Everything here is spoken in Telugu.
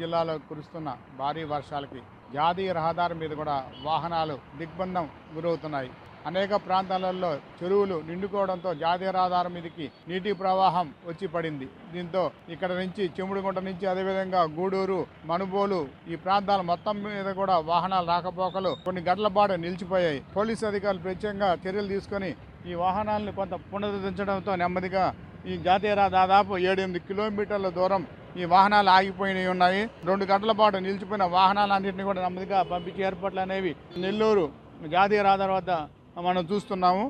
జిల్లాలో కురుస్తున్న భారీ వర్షాలకి జాతీయ రహదారి మీద కూడా వాహనాలు దిగ్బంధం గురవుతున్నాయి. అనేక ప్రాంతాలలో చెరువులు నిండుకోవడంతో జాతీయ రహదారి మీదకి నీటి ప్రవాహం వచ్చి పడింది. దీంతో ఇక్కడ నుంచి చెముడుగుంట నుంచి అదేవిధంగా గూడూరు, మనుబోలు ఈ ప్రాంతాల మొత్తం మీద కూడా వాహనాల రాకపోకలు కొన్ని గంటల పాటు నిలిచిపోయాయి. పోలీసు అధికారులు ప్రత్యేకంగా చర్యలు తీసుకొని ఈ వాహనాలను కొంత పునరుద్ధరించడంతో నెమ్మదిగా ఈ జాతీయ దాదాపు 7-8 కిలోమీటర్ల దూరం ఈ వాహనాలు ఆగిపోయినవి ఉన్నాయి. 2 గంటల పాటు నిలిచిపోయిన వాహనాలన్నింటినీ కూడా నెమ్మదిగా పంపించే ఏర్పాట్లు అనేవి నెల్లూరు జాతీయ రహదారి వద్ద మనం చూస్తున్నాము.